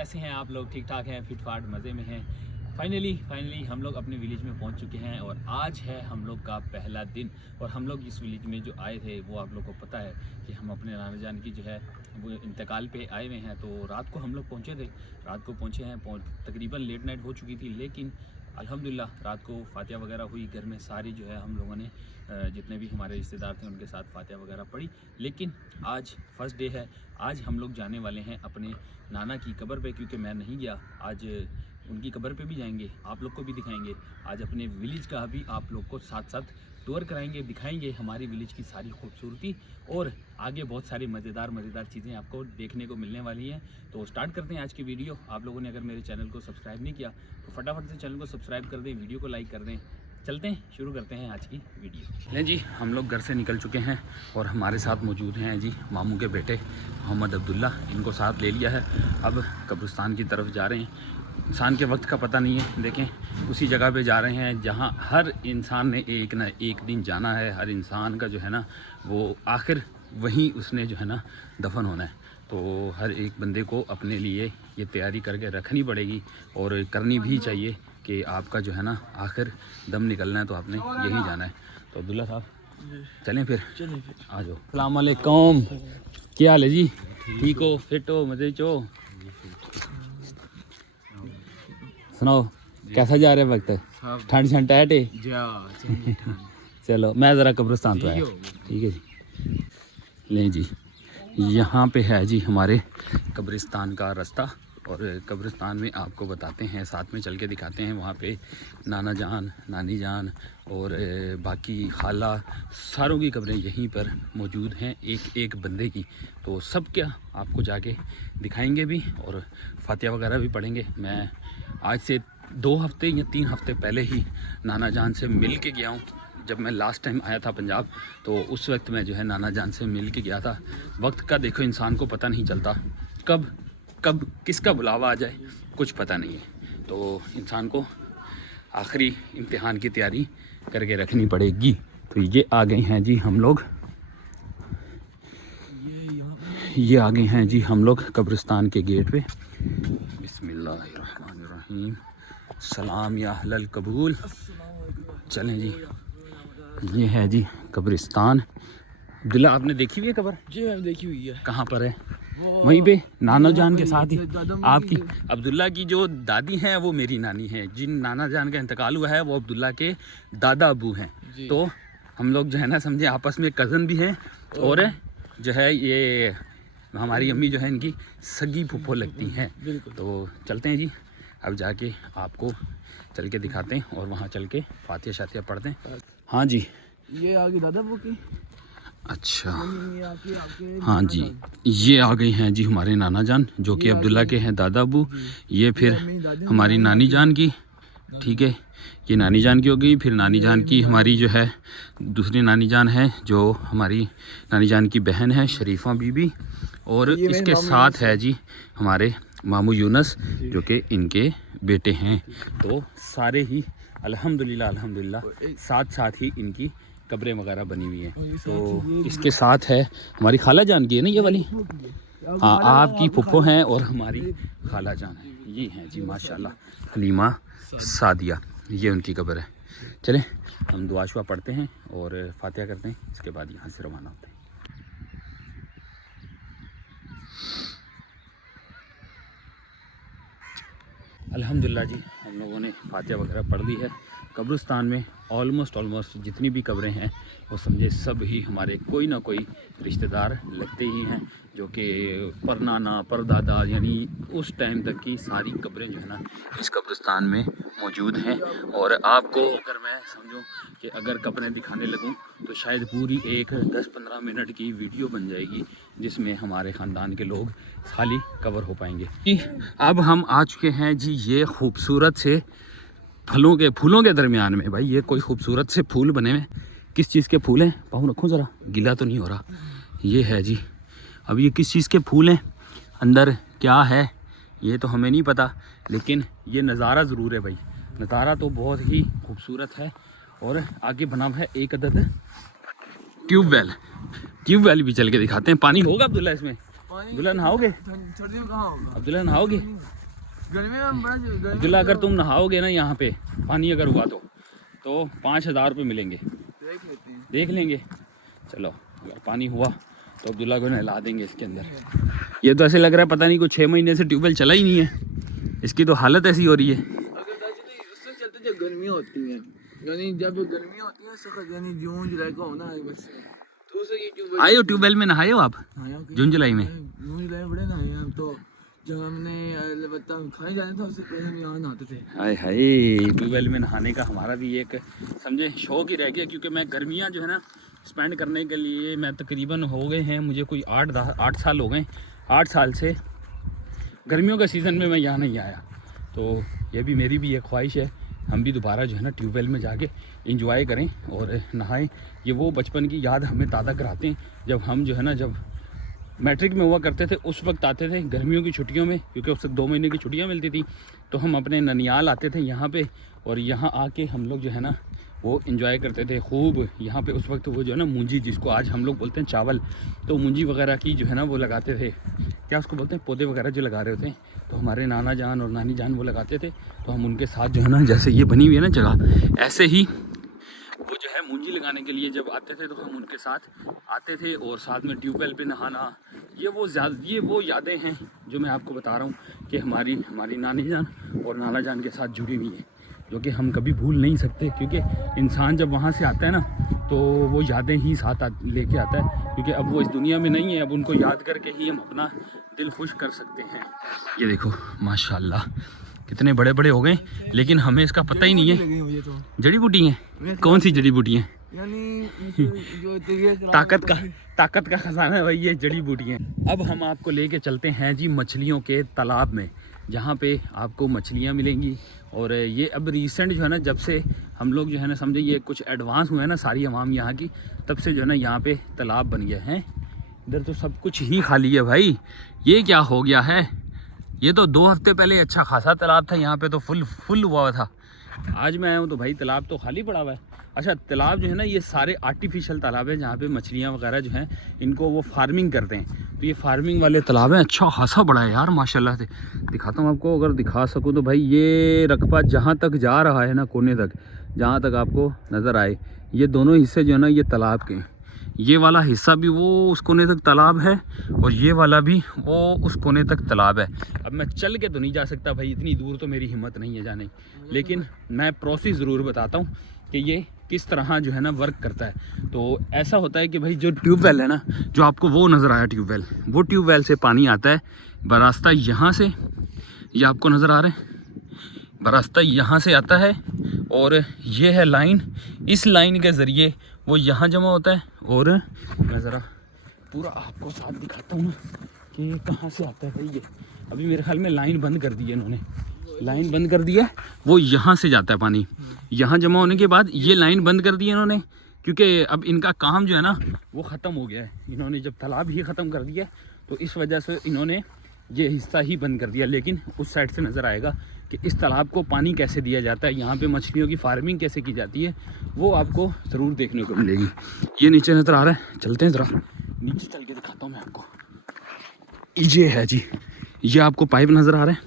कैसे हैं आप लोग? ठीक ठाक हैं, फिट फाट मज़े में हैं। फाइनली हम लोग अपने विलेज में पहुंच चुके हैं और आज है हम लोग का पहला दिन। और हम लोग इस विलेज में जो आए थे वो आप लोग को पता है कि हम अपने नाना जान की जो है वो इंतकाल पे आए हुए हैं। तो रात को हम लोग पहुंचे थे, रात को पहुंचे हैं, तकरीबन लेट नाइट हो चुकी थी, लेकिन अल्हम्दुलिल्लाह रात को फातिहा वगैरह हुई। घर में सारी जो है हम लोगों ने जितने भी हमारे रिश्तेदार थे उनके साथ फातिहा वगैरह पढ़ी। लेकिन आज फर्स्ट डे है, आज हम लोग जाने वाले हैं अपने नाना की कब्र पे, क्योंकि मैं नहीं गया। आज उनकी कब्र पे भी जाएंगे, आप लोग को भी दिखाएंगे। आज अपने विलेज का भी आप लोग को साथ साथ टूर कराएंगे, दिखाएंगे हमारी विलेज की सारी खूबसूरती। और आगे बहुत सारी मज़ेदार चीज़ें आपको देखने को मिलने वाली हैं। तो स्टार्ट करते हैं आज की वीडियो। आप लोगों ने अगर मेरे चैनल को सब्सक्राइब नहीं किया तो फटाफट से चैनल को सब्सक्राइब कर दें, वीडियो को लाइक कर दें। चलते हैं, शुरू करते हैं आज की वीडियो। ले जी, हम लोग घर से निकल चुके हैं और हमारे साथ मौजूद हैं जी मामू के बेटे मोहम्मद अब्दुल्ला। इनको साथ ले लिया है, अब कब्रिस्तान की तरफ जा रहे हैं। इंसान के वक्त का पता नहीं है, देखें उसी जगह पे जा रहे हैं जहाँ हर इंसान ने एक ना एक दिन जाना है। हर इंसान का जो है ना वो आखिर वहीं उसने जो है ना दफन होना है। तो हर एक बंदे को अपने लिए ये तैयारी करके रखनी पड़ेगी और करनी भी चाहिए कि आपका जो है ना आखिर दम निकलना है तो आपने यहीं जाना है। तो अब्दुल्ला साहब चलें फिर आ जाओ। अस्सलाम वालेकुम, क्या हाल है जी? ठीक हो, फिट हो, मज़े चो? सुनाओ कैसा जा रहा है वक्त? ठंड शंड टाइट है? चलो मैं ज़रा कब्रिस्तान तो आया, ठीक है जी। लें जी, यहाँ पे है जी हमारे कब्रिस्तान का रास्ता और कब्रिस्तान में आपको बताते हैं, साथ में चल के दिखाते हैं। वहाँ पे नाना जान, नानी जान और बाकी खाला सारों की कब्रें यहीं पर मौजूद हैं, एक एक बंदे की। तो सब क्या आपको जाके दिखाएंगे भी और फातिहा वगैरह भी पढ़ेंगे। मैं आज से 2 हफ्ते या 3 हफ्ते पहले ही नाना जान से मिल के गया हूँ। जब मैं लास्ट टाइम आया था पंजाब तो उस वक्त मैं जो है नाना जान से मिल के गया था। वक्त का देखो इंसान को पता नहीं चलता, कब किसका बुलावा आ जाए कुछ पता नहीं है। तो इंसान को आखिरी इम्तिहान की तैयारी करके रखनी पड़ेगी। तो ये आ गए हैं जी हम लोग, ये आ गए हैं जी हम लोग कब्रिस्तान के गेट पे। बिस्मिल्लाहिर्रहमानिर्रहीम, सलाम या अहलल कबूल। चलें जी, ये है जी कब्रिस्तान। अब्दुल्ला आपने देखी हुई है कब्र? जी मैंने देखी हुई है। कहाँ पर है? वहीं पे नाना जान के साथ ही। आपकी अब्दुल्ला की जो दादी हैं वो मेरी नानी है। जिन नाना जान का इंतकाल हुआ है वो अब्दुल्ला के दादा अबू हैं। तो हम लोग जो है ना समझे आपस में कज़न भी हैं और जो है ये हमारी अम्मी जो है इनकी सगी फूफो लगती हैं। तो चलते हैं जी, अब जाके आपको चल के दिखाते हैं और वहाँ चल के फातिहा शातिहा पढ़ते हैं। हाँ जी, ये आगे दादा अबू की। अच्छा आपके हाँ जी, ये आ गए हैं जी हमारे नाना जान जो कि अब्दुल्ला के हैं दादा अबू। ये फिर हमारी नानी जान की, ठीक है, ये नानी जान की हो गई। फिर नानी जान की हमारी जो है दूसरी नानी जान है जो हमारी नानी जान की बहन है शरीफा बीबी। और इसके साथ है जी हमारे मामू यूनस जो कि इनके बेटे हैं। तो सारे ही अल्हम्दुलिल्लाह साथ ही इनकी कब्रें वगैरह बनी हुई हैं। तो इसके साथ है हमारी खाला जान की है ना ये वाली, हाँ आपकी फुफ्फो हैं और हमारी खाला जान है। ये हैं जी माशाल्लाह हलीमा सादिया, ये उनकी कब्र है। चलें हम दुआ शुआ पढ़ते हैं और फातिहा करते हैं, इसके बाद यहाँ से रवाना होते हैं। अल्हम्दुलिल्लाह जी, हम लोगों ने फातिहा वगैरह पढ़ ली है। कब्रिस्तान में ऑलमोस्ट जितनी भी कब्रें हैं वो समझे सब ही हमारे कोई ना कोई रिश्तेदार लगते ही हैं, जो कि परनाना परदादा यानी उस टाइम तक की सारी कब्रें जो है ना इस कब्रिस्तान में मौजूद हैं। और आपको अगर मैं समझूं कि अगर कब्रें दिखाने लगूं तो शायद पूरी एक 10-15 मिनट की वीडियो बन जाएगी जिसमें हमारे ख़ानदान के लोग खाली कवर हो पाएंगे जी। अब हम आ चुके हैं जी ये खूबसूरत से फूलों के दरमियान में। भाई ये कोई खूबसूरत से फूल बने हुए, किस चीज़ के फूल हैं? पाँव रखूँ ज़रा, गीला तो नहीं हो रहा। ये है जी, अब ये किस चीज़ के फूल हैं, अंदर क्या है ये तो हमें नहीं पता, लेकिन ये नज़ारा ज़रूर है भाई। नज़ारा तो बहुत ही खूबसूरत है। और आगे बना हुआ है एक अदद ट्यूबवेल भी चल के दिखाते हैं। पानी होगा अब्दुल्ला इसमें? पानी अब्दुल्ला नहाओगे? सर्दियों में कहाँ होगा? अब्दुल्ला नहाओगे? गर्मी में बड़ा गर्मी अब्दुल्ला अगर तुम नहाओगे ना यहाँ पे पानी अगर हुआ तो 5,000 रुपये मिलेंगे। देख लेते हैं। देख लेंगे। चलो अगर पानी हुआ तो अब्दुल्ला को नहला देंगे इसके अंदर। ये तो ऐसे लग रहा है पता नहीं कुछ 6 महीने से ट्यूबवेल चला ही नहीं है, इसकी तो हालत ऐसी हो रही है। अगर उससे चलते जब गर्मियाँ होती हैं, यानी जब गर्मियाँ होती हैं सख्त, यानी जून जुलाई का होना है बस, तो उसे ये ट्यूबवेल आए हो ट्यूबवेल में नहाए हो आप? जून जुलाई में? जून जुलाई में बड़े नहाए हैं हम तो। जब हमने खाने जाने था उससे पहले हम यहाँ नहाते थे। हाय हाय, ट्यूबवेल में नहाने का हमारा भी एक समझे शौक ही रह गया, क्योंकि मैं गर्मियाँ जो है ना स्पेंड करने के लिए मैं तकरीबन हो गए हैं, मुझे कोई 8 साल हो गए। 8 साल से गर्मियों का सीज़न में मैं यहाँ नहीं आया, तो ये भी मेरी भी एक ख्वाहिश है हम भी दोबारा जो है ना ट्यूबवेल में जाके इंजॉय करें और नहाएं। ये वो बचपन की याद हमें ताज़ा कराते हैं, जब हम जो है ना जब मैट्रिक में हुआ करते थे उस वक्त आते थे गर्मियों की छुट्टियों में, क्योंकि उस वक्त 2 महीने की छुट्टियां मिलती थी, तो हम अपने ननियाल आते थे यहाँ पे और यहाँ आके हम लोग जो है ना वो इन्जॉय करते थे खूब। यहाँ पे उस वक्त वो जो है ना मूंजी, जिसको आज हम लोग बोलते हैं चावल, तो मूंजी वगैरह की जो है ना वो लगाते थे, क्या उसको बोलते हैं, पौधे वगैरह जो लगा रहे होते हैं, तो हमारे नाना जान और नानी जान वो लगाते थे, तो हम उनके साथ जो है ना, जैसे ये बनी हुई है ना जगह, ऐसे ही वो जो है मूंजी लगाने के लिए जब आते थे तो हम उनके साथ आते थे और साथ में ट्यूबवेल पे नहाना, ये वो यादें हैं जो मैं आपको बता रहा हूँ कि हमारी नानी जान और नाना जान के साथ जुड़ी हुई है, जो कि हम कभी भूल नहीं सकते, क्योंकि इंसान जब वहाँ से आता है ना तो वो यादें ही साथ लेके आता है, क्योंकि अब वो इस दुनिया में नहीं है, अब उनको याद करके ही हम अपना दिल खुश कर सकते हैं। ये देखो माशाल्लाह कितने बड़े बड़े हो गए, लेकिन हमें इसका पता ही नहीं है। जड़ी बूटी हैं? कौन सी जड़ी बूटी हैं? ताकत का खजाना है भाई, ये जड़ी बूटी हैं। अब हम आपको लेके चलते हैं जी मछलियों के तालाब में, जहाँ पे आपको मछलियाँ मिलेंगी। और ये अब रिसेंट जो है ना, जब से हम लोग जो है ना समझे ये कुछ एडवांस हुए हैं ना सारी आवाम यहाँ की, तब से जो है ना यहाँ पे तालाब बन गए हैं। इधर तो सब कुछ ही खाली है भाई, ये क्या हो गया है? ये तो 2 हफ्ते पहले अच्छा खासा तालाब था, यहाँ पे तो फुल हुआ था। आज मैं आया हूँ तो भाई तालाब तो खाली पड़ा हुआ है। अच्छा, तालाब जो है ना ये सारे आर्टिफिशियल तालाब है, जहाँ पे मछलियाँ वगैरह जो हैं इनको वो फार्मिंग करते हैं, तो ये फार्मिंग वाले तालाब हैं। अच्छा खासा बड़ा है यार माशाल्लाह से। दिखाता हूँ आपको, अगर दिखा सकूँ तो भाई ये रकबा जहाँ तक जा रहा है ना, कोने तक, जहाँ तक आपको नज़र आए, ये दोनों हिस्से जो है ना ये तालाब के, ये वाला हिस्सा भी वो उस कोने तक तालाब है और ये वाला भी वो उस कोने तक तालाब है। अब मैं चल के तो नहीं जा सकता भाई, इतनी दूर तो मेरी हिम्मत नहीं है जाने, लेकिन मैं प्रोसेस ज़रूर बताता हूँ कि ये किस तरह जो है ना वर्क करता है। तो ऐसा होता है कि भाई जो ट्यूबवेल है ना, जो आपको वो नज़र आया ट्यूबवेल, वो ट्यूबवेल से पानी आता है बरास्ता यहाँ से, ये आपको नज़र आ रहा है, बरास्ता यहाँ से आता है और ये है लाइन, इस लाइन के ज़रिए वो यहाँ जमा होता है। और मैं ज़रा पूरा आपको साथ दिखाता हूँ कि ये कहाँ से आता है भाई। ये अभी मेरे ख्याल में लाइन बंद कर दी है इन्होंने, लाइन बंद कर दी है, वो यहाँ से जाता है पानी, यहाँ जमा होने के बाद ये लाइन बंद कर दी है इन्होंने, क्योंकि अब इनका काम जो है ना वो ख़त्म हो गया है। इन्होंने जब तालाब ही ख़त्म कर दिया तो इस वजह से इन्होंने ये हिस्सा ही बंद कर दिया, लेकिन उस साइड से नज़र आएगा कि इस तालाब को पानी कैसे दिया जाता है, यहाँ पे मछलियों की फार्मिंग कैसे की जाती है, वो आपको ज़रूर देखने को मिलेगी। ये नीचे नज़र आ रहा है, चलते हैं ज़रा नीचे चल के दिखाता हूँ मैं आपको। ये है जी, ये आपको पाइप नज़र आ रहा है,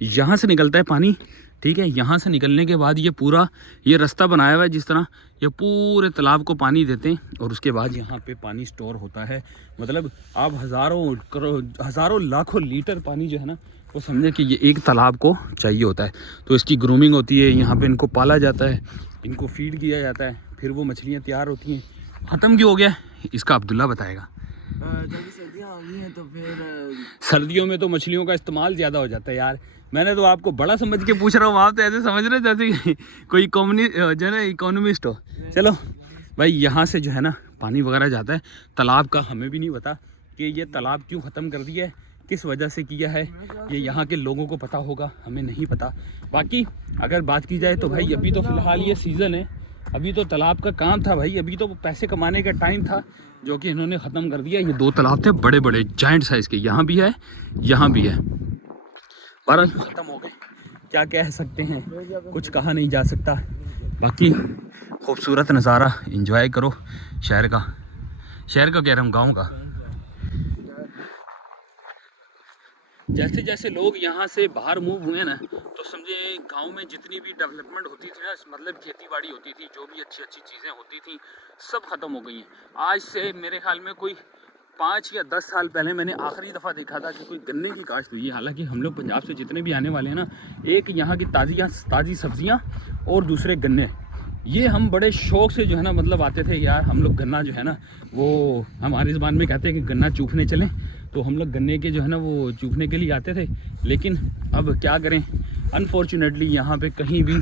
यहाँ से निकलता है पानी, ठीक है। यहाँ से निकलने के बाद ये पूरा ये रास्ता बनाया हुआ है, जिस तरह ये पूरे तालाब को पानी देते हैं और उसके बाद यहाँ पे पानी स्टोर होता है। मतलब आप हज़ारों लाखों लीटर पानी जो है ना वो समझे कि ये एक तालाब को चाहिए होता है। तो इसकी ग्रूमिंग होती है, यहाँ पे इनको पाला जाता है, इनको फीड किया जाता है, फिर वो मछलियाँ तैयार होती हैं। ख़त्म क्यों हो गया इसका अब्दुल्ला बताएगा। सर्दियाँ आ गई हैं तो फिर सर्दियों में तो मछलियों का इस्तेमाल ज़्यादा हो जाता है यार। मैंने तो आपको बड़ा समझ के पूछ रहा हूँ, आप तो ऐसे समझ रहे जैसे कोई जो है ना इकोनॉमिस्ट हो। चलो भाई, यहाँ से जो है ना पानी वगैरह जाता है तालाब का, हमें भी नहीं पता कि ये तालाब क्यों ख़त्म कर दिया है, किस वजह से किया है, ये यहाँ के लोगों को पता होगा, हमें नहीं पता। बाकी अगर बात की जाए तो भाई अभी तो फ़िलहाल ये सीज़न है, अभी तो तालाब का काम था भाई, अभी तो पैसे कमाने का टाइम था, जो कि इन्होंने ख़त्म कर दिया। ये 2 तालाब थे बड़े बड़े जाइंट साइज़ के, यहाँ भी है यहाँ भी है, 12 ख़त्म हो गए। क्या कह सकते हैं, कुछ कहा नहीं जा सकता। बाकी खूबसूरत नज़ारा एंजॉय करो शहर का कह रहा हूँ, गाँव का। जैसे जैसे लोग यहाँ से बाहर मूव हुए ना, तो समझे गांव में जितनी भी डेवलपमेंट होती थी ना, मतलब खेती बाड़ी होती थी, जो भी अच्छी अच्छी चीज़ें होती थी, सब ख़त्म हो गई हैं। आज से मेरे ख्याल में कोई 5 या 10 साल पहले मैंने आखिरी दफ़ा देखा था कि कोई गन्ने की काश्त हुई है। हालांकि हम लोग पंजाब से जितने भी आने वाले हैं ना, एक यहाँ की ताज़ी सब्जियाँ और दूसरे गन्ने, ये हम बड़े शौक़ से जो है ना मतलब आते थे यार। हम लोग गन्ना जो है ना, वो हमारी ज़बान में कहते हैं कि गन्ना चूखने चलें, तो हम लोग गन्ने के जो है ना वो चूखने के लिए आते थे। लेकिन अब क्या करें, अनफॉर्चुनेटली यहाँ पे कहीं भी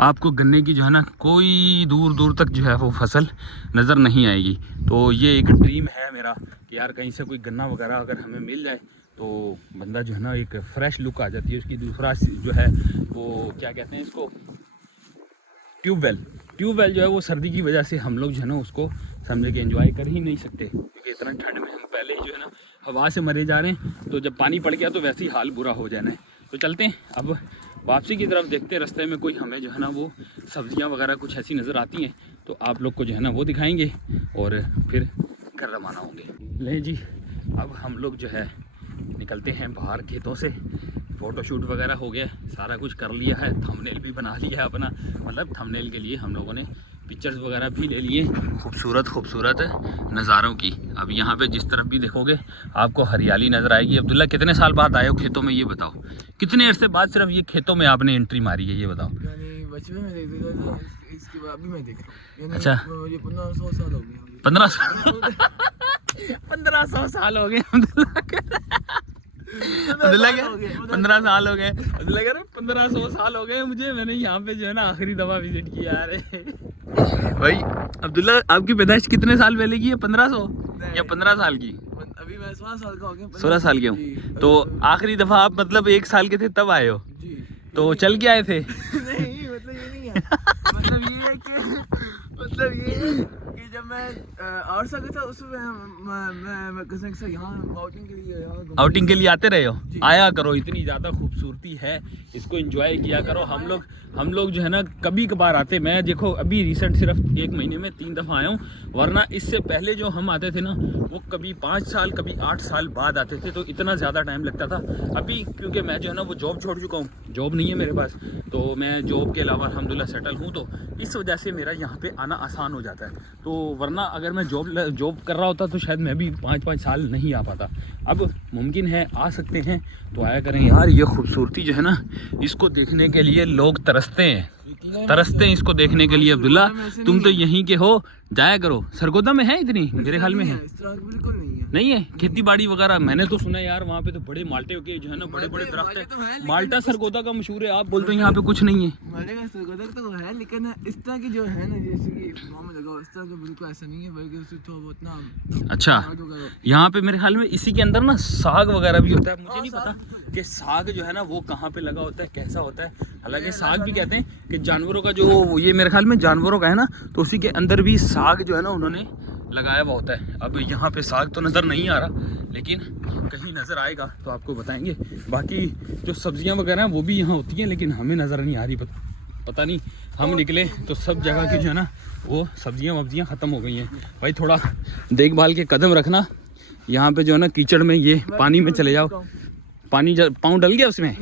आपको गन्ने की जो है ना कोई दूर दूर तक जो है वो फसल नज़र नहीं आएगी। तो ये एक ड्रीम है मेरा कि यार कहीं से कोई गन्ना वगैरह अगर हमें मिल जाए तो बंदा जो है ना एक फ़्रेश लुक आ जाती है उसकी। दूसरा जो है वो क्या कहते हैं इसको, ट्यूबवेल जो है वो सर्दी की वजह से हम लोग जो है ना उसको समझे कि एंजॉय कर ही नहीं सकते, क्योंकि इतना ठंड में हम पहले ही जो है ना हवा से मरे जा रहे हैं। तो जब पानी पड़ गया तो वैसे ही हाल बुरा हो जाना है। तो चलते हैं अब वापसी की तरफ, देखते हैं रास्ते में कोई हमें जो है ना वो सब्जियां वगैरह कुछ ऐसी नज़र आती हैं तो आप लोग को जो है ना वो दिखाएंगे और फिर घर रवाना होंगे। ले जी, अब हम लोग जो है निकलते हैं बाहर खेतों से। फ़ोटोशूट वगैरह हो गया, सारा कुछ कर लिया है, थंबनेल भी बना लिया है अपना, मतलब थंबनेल के लिए हम लोगों ने पिक्चर्स वगैरह भी ले लिए खूबसूरत नज़ारों की। अब यहाँ पे जिस तरफ भी देखोगे आपको हरियाली नज़र आएगी। अब्दुल्ला, कितने साल बाद आए हो खेतों में, ये बताओ, कितने अरसे बाद सिर्फ ये खेतों में आपने एंट्री मारी है, ये बताओ। यानी बचपन में देखा था, इसके बाद भी मैं देख रहा हूँ। अच्छा, मुझे 1500 साल हो गए। 1500 साल हो गए अब्दुल्ला के। अब्दुल्ला के 15 साल हो गए। अब्दुल्ला कह रहे 1500 साल हो गए मुझे, मैंने यहाँ पे जो है ना आखिरी दफ़ा विजिट किया है। भाई अब्दुल्ला, आपकी पैदाइश कितने साल पहले की है? 1500 या 15 साल की? अभी मैं 16 साल का हो गया। 16 साल के हूँ। तो आखिरी दफ़ा आप मतलब 1 साल के थे तब आए हो जी। तो चल के आए थे? नहीं, मतलब ये नहीं है। मतलब ये है कि जब मैं और सके था उसमें मैं कसम से यहाँ आउटिंग के लिए आते रहे हो? आया करो, इतनी ज़्यादा खूबसूरती है, इसको एंजॉय किया करो। हम लोग जो है ना कभी कभार आते, मैं देखो अभी रिसेंट सिर्फ 1 महीने में 3 दफ़ा आया हूँ, वरना इससे पहले जो हम आते थे ना वो कभी 5 साल कभी 8 साल बाद आते थे, तो इतना ज़्यादा टाइम लगता था। अभी क्योंकि मैं जो है ना वो जॉब छोड़ चुका हूँ, जॉब नहीं है मेरे पास, तो मैं जॉब के अलावा अल्हम्दुलिल्लाह सेटल हूँ, तो इस वजह से मेरा यहाँ पे आना आसान हो जाता है। तो वरना अगर मैं जॉब कर रहा होता तो शायद मैं भी 5-5 साल नहीं आ पाता। अब मुमकिन है, आ सकते हैं तो आया करें यार। ये खूबसूरती जो है ना इसको देखने के लिए लोग तरसते हैं इसको देखने के लिए। अब्दुल्ला, तुम तो यहीं के हो, जाया करो। सरगोदा में है इतनी? मेरे ख्याल में है। बिल्कुल नहीं है खेती बाड़ी वगैरह? मैंने तो सुना यार वहाँ पे तो बड़े माल्टे के जो है ना बड़े बड़े दरख्त है। माल्टा सरगोदा का मशहूर है, आप बोलते हो यहाँ पे कुछ नहीं है? माल्टे का सरगोदा तो है, लेकिन इस तरह की जो है ना, जैसे कि गाँव में लगा इस तरह का बिल्कुल ऐसा नहीं है, बल्कि उससे थोड़ा बहुत ना। अच्छा, यहाँ पे मेरे ख्याल में इसी के अंदर ना साग वगैरह भी होता है। मुझे नहीं पता कि साग जो है ना वो कहाँ पे लगा होता है, कैसा होता है। हालांकि साग भी कहते हैं कि जानवरों का जो, ये मेरे ख्याल में जानवरों का है ना, तो उसी के अंदर भी साग जो है ना उन्होंने लगाया हुआ होता है। अब यहाँ पे साग तो नज़र नहीं आ रहा, लेकिन कहीं नज़र आएगा तो आपको बताएंगे। बाकी जो सब्जियाँ वगैरह हैं वो भी यहाँ होती हैं, लेकिन हमें नज़र नहीं आ रही। पता नहीं, हम निकले तो सब जगह की जो है ना वो सब्जियाँ वब्जियाँ ख़त्म हो गई हैं। भाई थोड़ा देखभाल के कदम रखना। यहाँ पे जो है ना कीचड़ में, ये पानी में चले जाओ, पानी पाँव डल गया उसमें,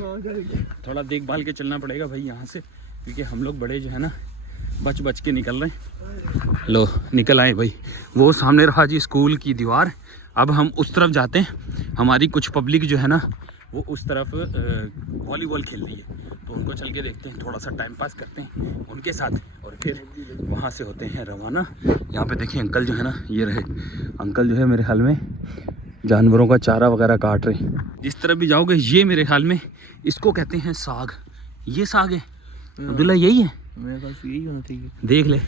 थोड़ा देखभाल के चलना पड़ेगा भाई यहाँ से, क्योंकि हम लोग बड़े जो है ना बच के निकल रहे हैं। लो निकल आए भाई, वो सामने रहा जी स्कूल की दीवार। अब हम उस तरफ जाते हैं। हमारी कुछ पब्लिक जो है ना वो उस तरफ वॉलीबॉल खेल रही है, तो उनको चल के देखते हैं, थोड़ा सा टाइम पास करते हैं उनके साथ और फिर वहाँ से होते हैं रवाना। यहाँ पे देखिए अंकल जो है ना, ये रहे अंकल जो है मेरे ख्याल में जानवरों का चारा वगैरह काट रहे हैं। जिस तरफ भी जाओगे ये मेरे ख्याल में इसको कहते हैं साग। ये साग है अब्दुल्ला, यही है? मेरे पास यही होना चाहिए। देख ले,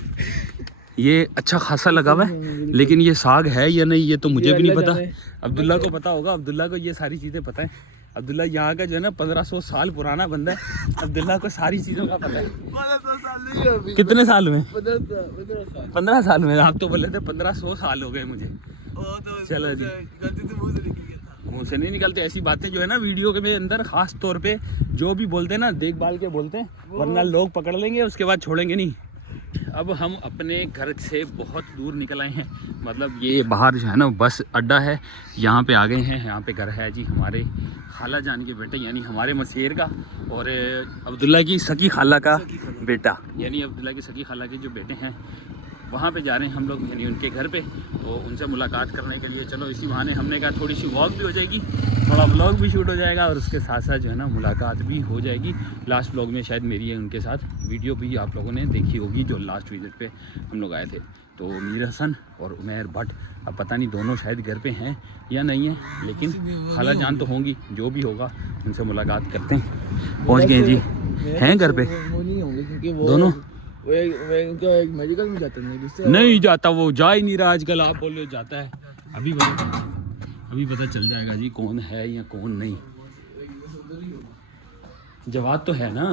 ये अच्छा खासा लगा हुआ है, लेकिन ये साग है या नहीं ये तो मुझे भी नहीं पता। अब्दुल्ला को पता होगा, अब्दुल्ला को ये सारी चीज़ें पता है। अब्दुल्ला यहाँ का जो है ना 1500 साल पुराना बंदा है, अब्दुल्ला को सारी चीज़ों का पता है। 1500 साल नहीं है अभी। कितने साल में? 15 साल में। आप तो बोले थे 1500 साल हो गए मुझे। तो चलो जी, गलती से मुंह से निकल गया था। मुँह से नहीं निकलते ऐसी बातें जो है ना वीडियो के अंदर, खास तौर पे जो भी बोलते हैं ना देखभाल के बोलते हैं, वरना लोग पकड़ लेंगे उसके बाद छोड़ेंगे नहीं। अब हम अपने घर से बहुत दूर निकल आए हैं, मतलब ये बाहर जो है ना बस अड्डा है, यहाँ पे आ गए हैं। यहाँ पे घर है जी हमारे खाला जान के बेटे यानी हमारे मशेर का, और अब्दुल्ला की सकी खाला का बेटा यानी अब्दुल्ला की सकी खाला के जो बेटे हैं वहाँ पे जा रहे हैं हम लोग यानी उनके घर पे। तो उनसे मुलाकात करने के लिए चलो इसी बहाने हमने कहा थोड़ी सी वॉक भी हो जाएगी, थोड़ा व्लॉग भी शूट हो जाएगा और उसके साथ साथ जो है ना मुलाकात भी हो जाएगी। लास्ट व्लॉग में शायद मेरी है उनके साथ वीडियो भी आप लोगों ने देखी होगी, जो लास्ट विजिट पे हम लोग आए थे। तो मीर हसन और उमैर भट्ट, अब पता नहीं दोनों शायद घर पे हैं या नहीं है, लेकिन खाला जान तो होंगी, जो भी होगा उनसे मुलाकात करते हैं। पहुँच गए जी, हैं घर पे वो नहीं होंगे क्योंकि वो दोनों वो एक मेडिकल में जाता है, नहीं जाता, वो जा ही नहीं रहा आजकल। आप बोल रहे हो जाता है, अभी पता चल जाएगा जी कौन है या कौन नहीं। जवाब तो है ना।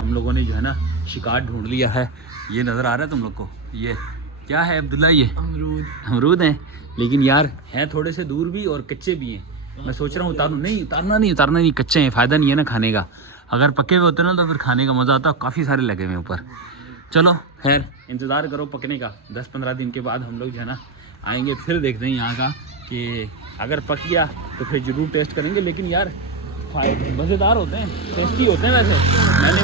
हम लोगों ने जो है ना शिकार ढूंढ लिया है। ये नज़र आ रहा है तुम लोग को, ये क्या है अब्दुल्ला? ये अमरूद हैं, लेकिन यार हैं थोड़े से दूर भी और कच्चे भी हैं। मैं सोच रहा हूँ उतारना नहीं, कच्चे हैं, फ़ायदा नहीं है ना खाने का। अगर पके हुए होते ना तो फिर खाने का मज़ा आता। काफ़ी सारे लगे हुए ऊपर। चलो खैर इंतज़ार करो पकने का, 10-15 दिन के बाद हम लोग जो है ना आएंगे, फिर देखते हैं यहाँ का कि अगर पक गया तो फिर ज़रूर टेस्ट करेंगे। लेकिन यार मज़ेदार होते हैं, टेस्टी होते हैं वैसे। मैंने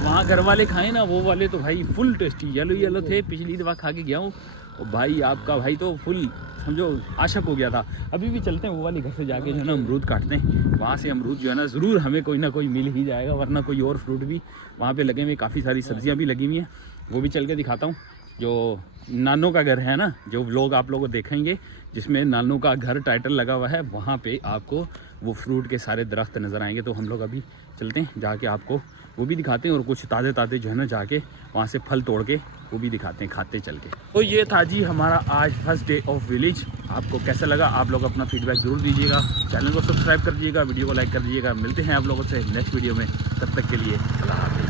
वहाँ घर वाले खाए ना, वो वाले तो भाई फुल टेस्टी येलो थे। पिछली दफ़ा खा के गया हूँ और भाई आपका भाई तो फुल समझो आशक हो गया था। अभी भी चलते हैं वो वाली घर से जाके जो है ना अमरूद काटते हैं। वहाँ से अमरूद जो है ना ज़रूर हमें कोई ना कोई मिल ही जाएगा, वरना कोई और फ्रूट भी वहाँ पे लगे हुए, काफ़ी सारी सब्जियाँ भी लगी हुई हैं, वो भी चल के दिखाता हूँ। जो नानों का घर है ना, जो व्लॉग आप लोगों को देखेंगे जिसमें नानों का घर टाइटल लगा हुआ है, वहाँ पे आपको वो फ्रूट के सारे दरख्त नज़र आएंगे। तो हम लोग अभी चलते हैं, जाके आपको वो भी दिखाते हैं और कुछ ताज़े जो है ना जाके वहाँ से फल तोड़ के वो भी दिखाते हैं खाते चल के। तो ये था जी हमारा आज फर्स्ट डे ऑफ विलेज। आपको कैसा लगा आप लोग अपना फीडबैक ज़रूर दीजिएगा। चैनल को सब्सक्राइब कर दीजिएगा, वीडियो को लाइक कर दीजिएगा। मिलते हैं आप लोगों से नेक्स्ट वीडियो में, तब तक के लिए अल्लाह हाफ़िज़।